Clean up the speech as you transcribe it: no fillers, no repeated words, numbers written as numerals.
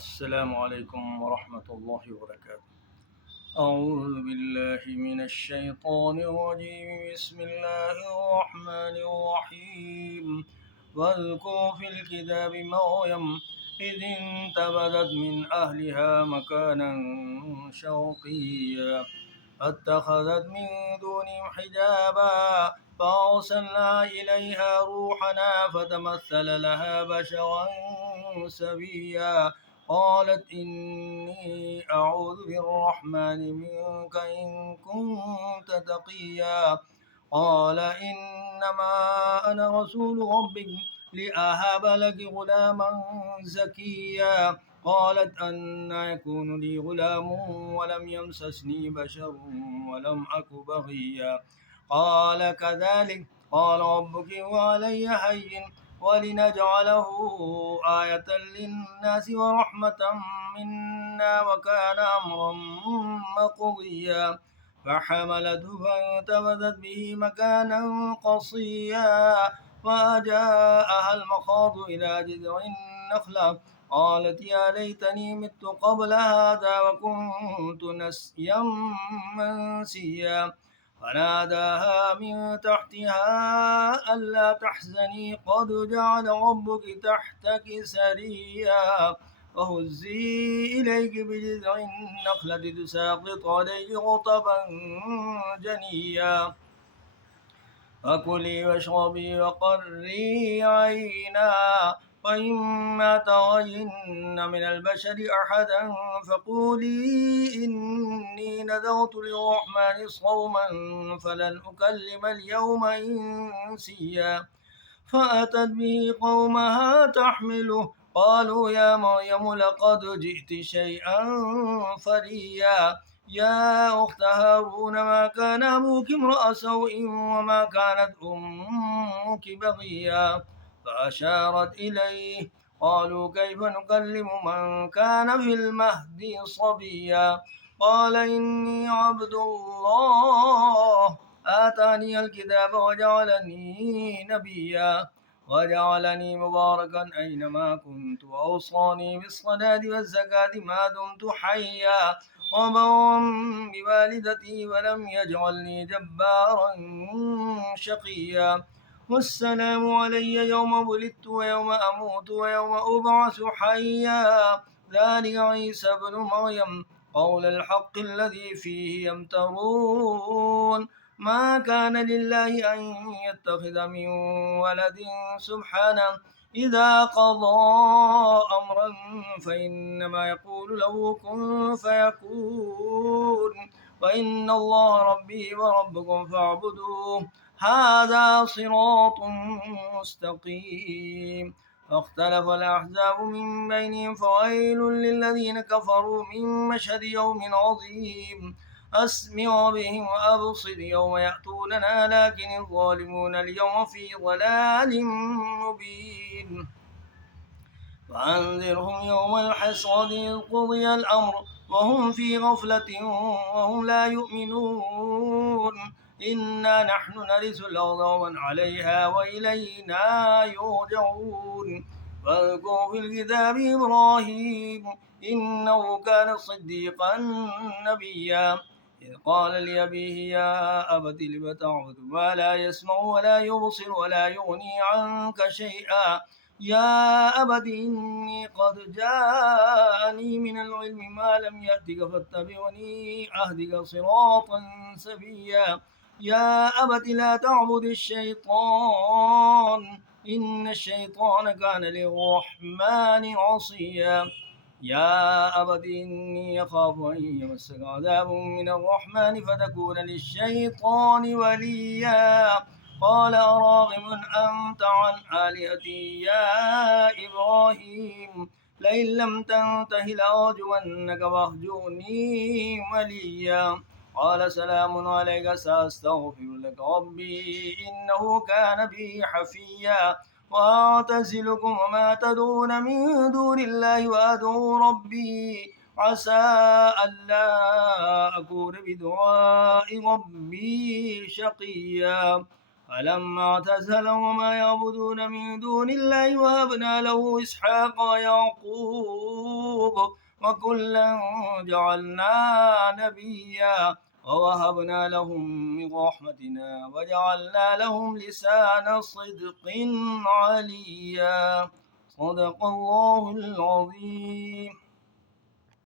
السلام عليكم ورحمة الله وبركاته. أعوذ بالله من الشيطان الرجيم. بسم الله الرحمن الرحيم. واذكر في الكتاب مريم إذ انتبذت من أهلها مكانا شرقيا فاتخذت من دونهم حجابا فأرسلنا إليها روحنا فتمثل لها بشرا سويا قالت إني أعوذ بالرحمن منك إن كنت تقيا قال إنما أنا رسول ربك لأهب لك غلاما زكيا قالت أنى يكون لي غلام ولم يمسسني بشر ولم أك بغيا قال كذلك قال ربك وعلي هين ولنجعله آية للناس ورحمة منا وكان أمرا مقضيا فحملته فانتبذت به مكانا قصيا فجاءها المخاض إلى جذع النخلة قالت يا ليتني مت قبل هذا وكنت نسيا منسيا فناداها من تحتها ألا تحزني قد جعل ربك تحتك سريا وهزي إليك بجذع النخلة تساقط عليك رطبا جنيا فكلي واشربي وقري عينا وإما ترين من البشر أحدا فقولي إني نذرت للرحمن صوما فلن أكلم اليوم إنسيا فأتت به قومها تحمله قالوا يا مريم لقد جئت شيئا فريا يا أخت هارون ما كان أبوك امرأ سوء وما كانت أمك بغيا فأشارت إليه قالوا كيف نكلم من كان في المهد صبيا قال إني عبد الله آتاني الكتاب وجعلني نبيا وجعلني مباركا أينما كنت وأوصاني بالصلاة والزكاة ما دمت حيا وبرا بوالدتي ولم يجعلني جبارا شقيا والسلام علي يوم ولدت ويوم أموت ويوم أبعث حيا ذلك عيسى بن مريم قول الحق الذي فيه يمترون ما كان لله أن يتخذ من ولد سبحانه إذا قضى أمرا فإنما يقول له كن فيكون وإن الله ربي وربكم فاعبدوه هذا صراط مستقيم فاختلف الأحزاب من بينهم فويل للذين كفروا من مشهد يوم عظيم أسمع بهم وأبصر يوم يأتوننا لكن الظالمون اليوم في ضلال مبين وأنذرهم يوم الحسرة إذ قضي الأمر وهم في غفلة وهم لا يؤمنون إنا نحن نرث الأرض ومن عليها وإلينا يرجعون واذكر في الكتاب إبراهيم إنه كان صديقا نبيا إذ قال لأبيه يا أبت لم تعبد ما لا يسمع ولا يبصر ولا يغني عنك شيئا يا أبت إني قد جاءني من العلم ما لم يأتك فاتبعني أهدك صراطا سويا يا أبت لا تعبد الشيطان إن الشيطان كان للرحمن عصيا يا أبت إني أخاف أن يمسك عذاب من الرحمن فتكون للشيطان وليا قال أراغب أنت عن آلهتي يا إبراهيم لئن لم تنته لأرجمنك واهجرني مليا قال سلام عليك سأستغفر لك ربي إنه كان بي حفيا وأعتزلكم وما تدعون من دون الله وأدعو ربي عسى ألا أكون بدعاء ربي شقيا فلما اعتزلهم وما يعبدون من دون الله وهبنا له إسحاق ويعقوب القلوب وكلا جعلنا نبيا ووهبنا لهم من رحمتنا وجعلنا لهم لسان صدق عليا صدق الله العظيم.